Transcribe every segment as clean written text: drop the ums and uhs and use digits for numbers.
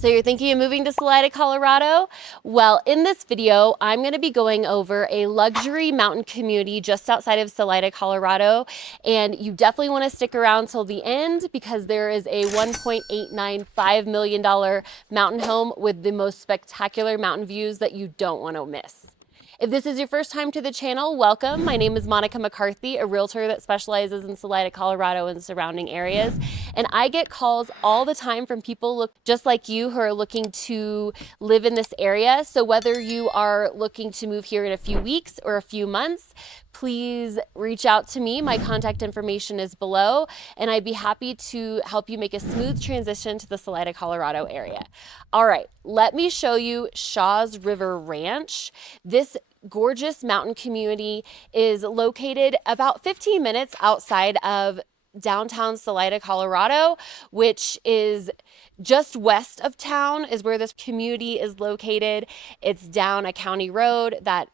So you're thinking of moving to Salida, Colorado? Well, in this video, I'm going to be going over a luxury mountain community just outside of Salida, Colorado. And you definitely want to stick around till the end because there is a $1.895 million mountain home with the most spectacular mountain views that you don't want to miss. If this is your first time to the channel, welcome. My name is Monica McCarthy, a realtor that specializes in Salida, Colorado and surrounding areas. And I get calls all the time from people just like you who are looking to live in this area. So whether you are looking to move here in a few weeks or a few months, please reach out to me. My contact information is below, and I'd be happy to help you make a smooth transition to the Salida, Colorado area. All right, let me show you Shaw's River Ranch. This gorgeous mountain community is located about 15 minutes outside of downtown Salida, Colorado, which is just west of town is where this community is located. It's down a county road that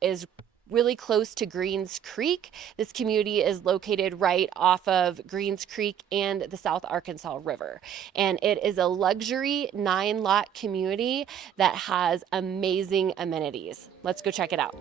is really close to Greens Creek. This community is located right off of Greens Creek and the South Arkansas River. And it is a luxury 9-lot community that has amazing amenities. Let's go check it out.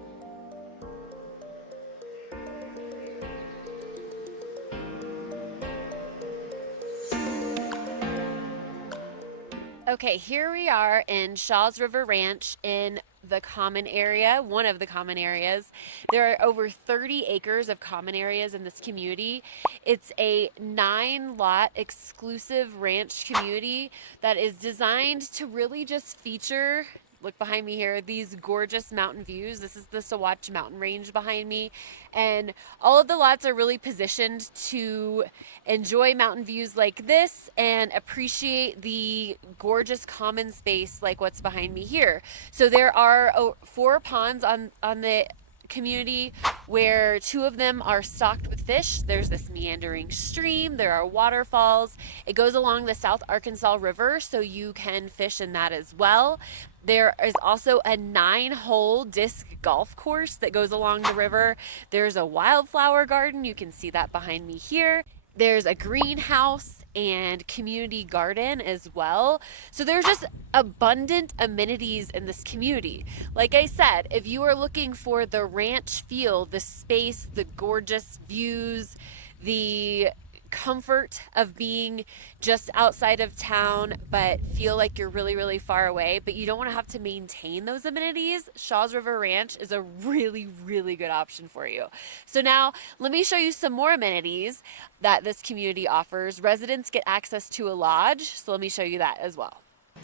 Okay, here we are in Shaw's River Ranch in the common area, one of the common areas. There are over 30 acres of common areas in this community. It's a 9-lot exclusive ranch community that is designed to really just feature, look behind me here, these gorgeous mountain views. This is the Sawatch mountain range behind me. And all of the lots are really positioned to enjoy mountain views like this and appreciate the gorgeous common space like what's behind me here. So there are 4 ponds on the community where 2 of them are stocked with fish. There's this meandering stream, there are waterfalls. It goes along the South Arkansas River, so you can fish in that as well. There is also a 9-hole disc golf course that goes along the river. There's a wildflower garden. You can see that behind me here. There's a greenhouse and community garden as well. So there's just abundant amenities in this community. Like I said, if you are looking for the ranch feel, the space, the gorgeous views, the comfort of being just outside of town but feel like you're really, really far away, but you don't want to have to maintain those amenities, Shaw's River Ranch is a really, really good option for you. So now let me show you some more amenities that this community offers. Residents get access to a lodge, so let me show you that as well.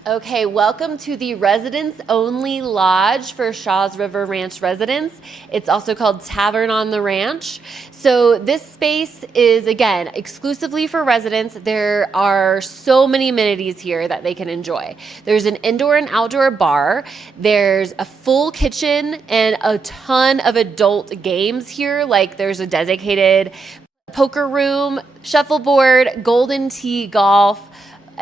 Okay, welcome to the residents only lodge for Shaw's River Ranch residents. It's also called Tavern on the Ranch. So this space is, again, exclusively for residents. There are so many amenities here that they can enjoy. There's an indoor and outdoor bar. There's a full kitchen and a ton of adult games here. Like there's a dedicated poker room, shuffleboard, golden tee golf,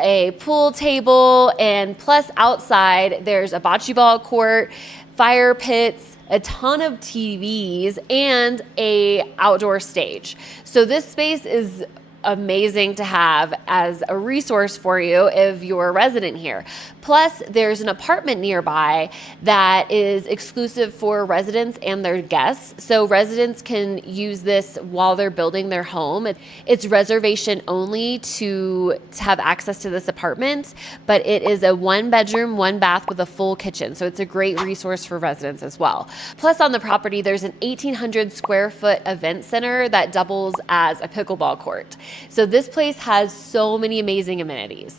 a pool table, and plus outside there's a bocce ball court, fire pits, a ton of TVs, and a outdoor stage. So this space is amazing to have as a resource for you if you're a resident here. Plus, there's an apartment nearby that is exclusive for residents and their guests. So residents can use this while they're building their home. It's reservation only to have access to this apartment, but it is a 1-bedroom, 1-bath with a full kitchen. So it's a great resource for residents as well. Plus on the property, there's an 1,800 square foot event center that doubles as a pickleball court. So this place has so many amazing amenities.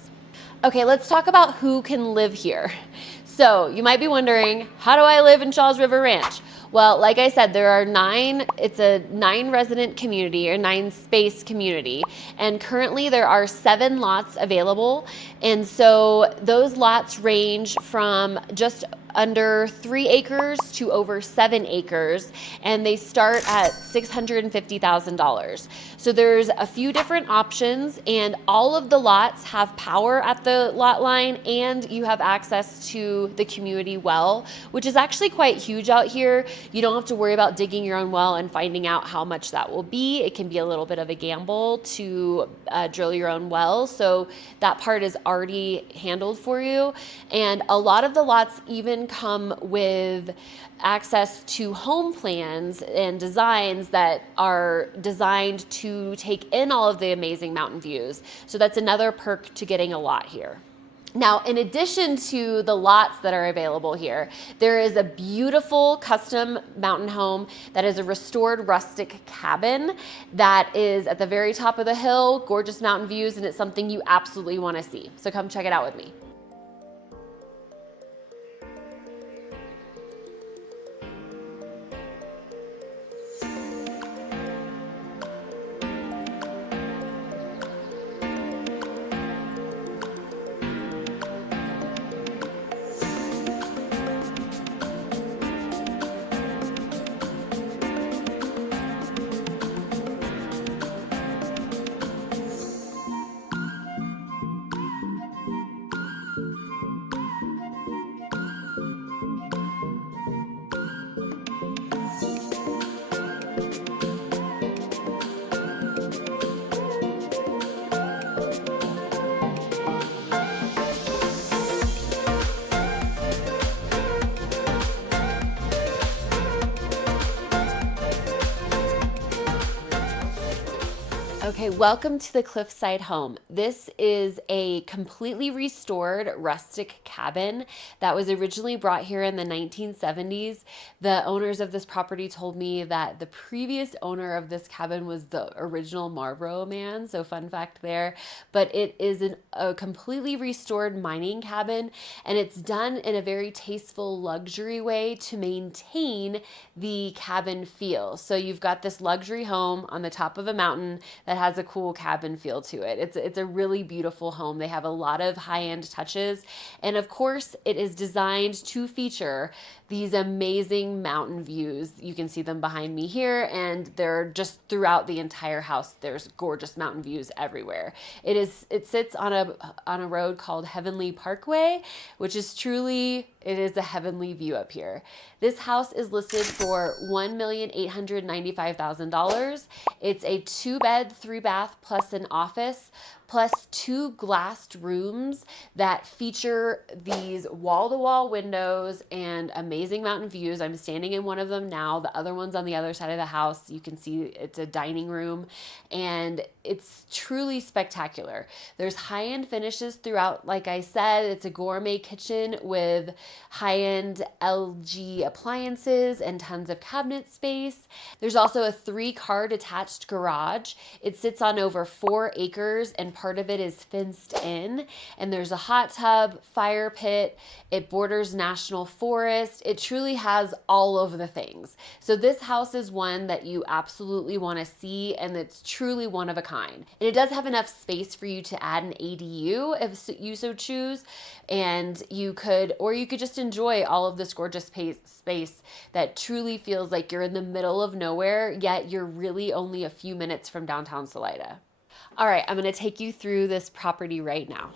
Okay, let's talk about who can live here. So you might be wondering, how do I live in Shaw's River Ranch? Well, like I said, there are 9, it's a 9-resident community or 9-space community. And currently there are 7 lots available. And so those lots range from just under 3 acres to over 7 acres, and they start at $650,000. So there's a few different options, and all of the lots have power at the lot line, and you have access to the community well, which is actually quite huge out here. You don't have to worry about digging your own well and finding out how much that will be. It can be a little bit of a gamble to drill your own well, so that part is already handled for you. And a lot of the lots even come with access to home plans and designs that are designed to take in all of the amazing mountain views. So that's another perk to getting a lot here. Now, in addition to the lots that are available here, there is a beautiful custom mountain home that is a restored rustic cabin that is at the very top of the hill, gorgeous mountain views, and it's something you absolutely want to see. So come check it out with me. Okay, welcome to the Cliffside Home. This is a completely restored rustic cabin that was originally brought here in the 1970s. The owners of this property told me that the previous owner of this cabin was the original Marlboro Man, so fun fact there. But it is a completely restored mining cabin, and it's done in a very tasteful luxury way to maintain the cabin feel. So you've got this luxury home on the top of a mountain that has a cool cabin feel to it. It's a really beautiful home. They have a lot of high-end touches, and of course it is designed to feature these amazing mountain views. You can see them behind me here, and they're just throughout the entire house. There's gorgeous mountain views everywhere. It sits on a road called Heavenly Parkway, which is truly, it is a heavenly view up here. This house is listed for $1,895,000. It's a 2-bed, 3-bath plus an office, plus 2 glassed rooms that feature these wall-to-wall windows and amazing mountain views. I'm standing in one of them now. The other one's on the other side of the house. You can see it's a dining room, and it's truly spectacular. There's high-end finishes throughout. Like I said, it's a gourmet kitchen with high-end LG appliances and tons of cabinet space. There's also a 3-car detached garage. It sits on over 4 acres, and part of it is fenced in, and there's a hot tub, fire pit. It borders national forest. It truly has all of the things. So this house is one that you absolutely want to see, and it's truly one of a kind. And it does have enough space for you to add an ADU if you so choose, and you could just enjoy all of this gorgeous space that truly feels like you're in the middle of nowhere, yet you're really only a few minutes from downtown Salida. All right, I'm going to take you through this property right now.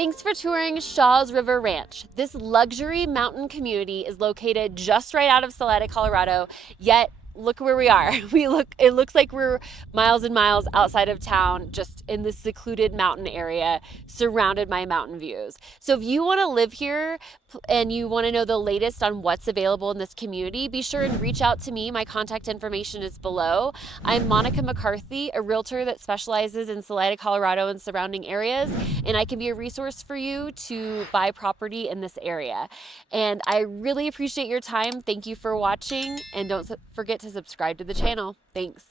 Thanks for touring Shaw's River Ranch. This luxury mountain community is located just right out of Salida, Colorado, yet look where we are. It looks like we're miles and miles outside of town, just in this secluded mountain area surrounded by mountain views. So if you want to live here and you want to know the latest on what's available in this community, be sure and reach out to me. My contact information is below. I'm Monica McCarthy, a realtor that specializes in Salida, Colorado and surrounding areas, and I can be a resource for you to buy property in this area. And I really appreciate your time. Thank you for watching, and don't forget to subscribe to the channel. Thanks.